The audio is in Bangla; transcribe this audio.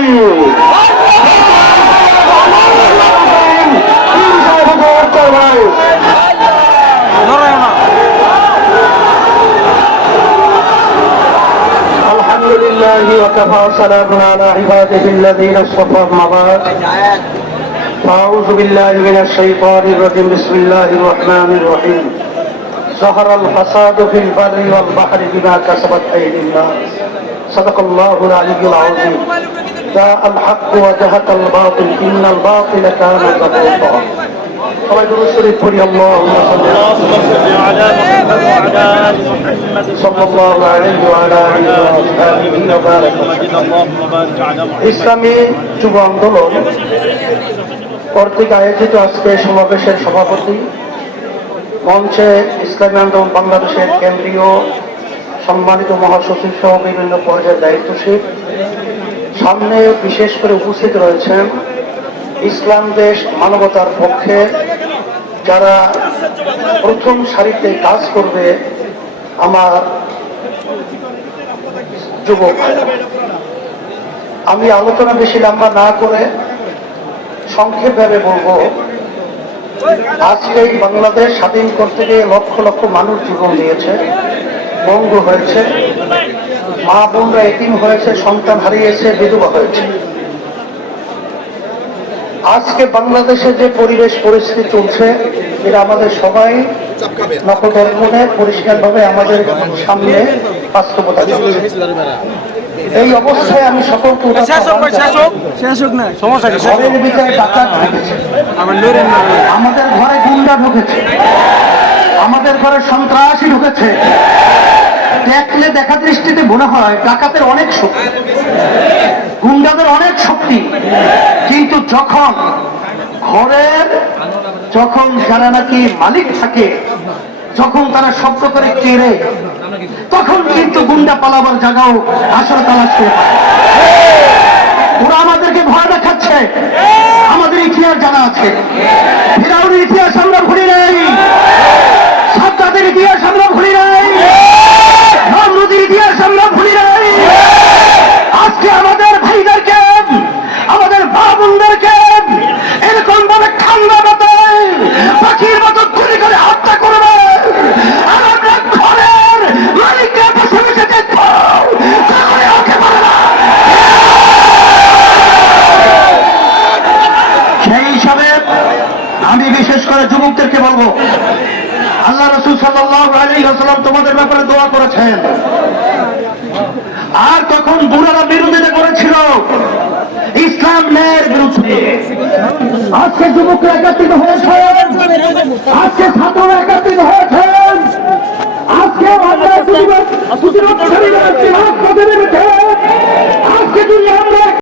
নাই। আলহামদুলিল্লাহি ওয়া কাফা সালামুন আলা ইবাদিহিল্লাযীনা ইসতাফা আম্মা বা'দ। আউযু বিল্লাহি মিনাশ শাইতানির রাজীম। বিসমিল্লাহির রহমানির রহিম। যাহারাল ফাসাদু ফিল বাররি ওয়াল বাহরি বিমা কাসাবাত আইদিন নাস। সাদাকাল্লাহুল আলিয়্যুল আযীম। জাআল হাক্কু ওয়া জাহাকাল বাতিল ইন্নাল বাতিলা কানা যাহুকা। সবাই দুরূদ শরীফ পড়ি। আল্লাহুম্মা সাল্লি আলা মুহাম্মাদ ওয়া আলা আলি মুহাম্মাদ সাল্লাল্লাহু আলাইহি ওয়া আলা আলিহি ওয়া আসহাবিহি ওয়া বারাক। ইসলামী যুব আন্দোলন কর্তৃক আয়োজিত আজকে সমাবেশের সভাপতি, মঞ্চে ইসলামী আন্দোলন বাংলাদেশের কেন্দ্রীয় সম্মানিত মহাসচিব সহ বিভিন্ন পর্যায়ের দায়িত্বশীল, সামনে বিশেষ করে উপস্থিত রয়েছেন ইসলাম দেশ মানবতার পক্ষে যারা প্রথম সারিতে কাজ করবে আমার যুবক। আমি আলোচনা বেশি লম্বা না করে সংক্ষেপভাবে বলবো, আজকে বাংলাদেশ স্বাধীন করতে গিয়ে লক্ষ লক্ষ মানুষ জীবন দিয়েছে, পঙ্গু হয়েছে, মা বোনরা এতিম হয়েছে, সন্তান হারিয়েছে, বিধবা হয়েছে। আজকে বাংলাদেশে যে পরিবেশ পরিস্থিতি চলছে, এটা আমাদের সবাই নখদর্পণে পরিষ্কারভাবে আমাদের সামনে বাস্তবতা। এই অবস্থায় আমি সকলকে ঘরের ভিতরে ডাকাত ঢুকেছে, আমাদের ঘরে গুন্ডা ঢুকেছে, আমাদের ঘরে সন্ত্রাসী ঢুকেছে। দেখলে দেখা দৃষ্টিতে মনে হয় ডাকাতের অনেক শক্তি, গুন্ডাদের অনেক শক্তি, কিন্তু যখন যারা নাকি মালিক থাকে, যখন তারা শব্দ করে কেড়ে, তখন কিন্তু গুন্ডা পালাবার জায়গাও আসলে তালাশ করে পায়। ওরা আমাদেরকে ভয় দেখাচ্ছে। আমাদের ইতিহাস জানা আছে, ফিরাউনের ইতিহাস আমরা ভুলি নাই, সাদ্দাতের ইতিহাস আমরা ভুলি নাই, নমরুদের ইতিহাস আমরা ভুলি নাই। আজকে আমাদের ভাইদেরকে, আমাদের মা বোনদেরকে এরকম ভাবে ঠান্ডা মাথায় পাখির মতো গুলি করে হত্যা করবে, আর আমরা ঘরের মালিককে বসে বসে দেখবো, তাহলে ওকে পারে না। সেই হিসাবে আমি বিশেষ করে যুবকদেরকে বলবো, আল্লাহ রাসূল সাল্লাল্লাহু আলাইহি ওয়াসাল্লাম তোমাদের ব্যাপারে দোয়া করেছেন, আর তখন বুড়ারা বিরোধিতা করেছিল ইসলামের বিরুদ্ধে। আজকে যুবকরা একত্রিত হয়েছে, আজকে ছাত্ররা একত্রিত হয়েছে,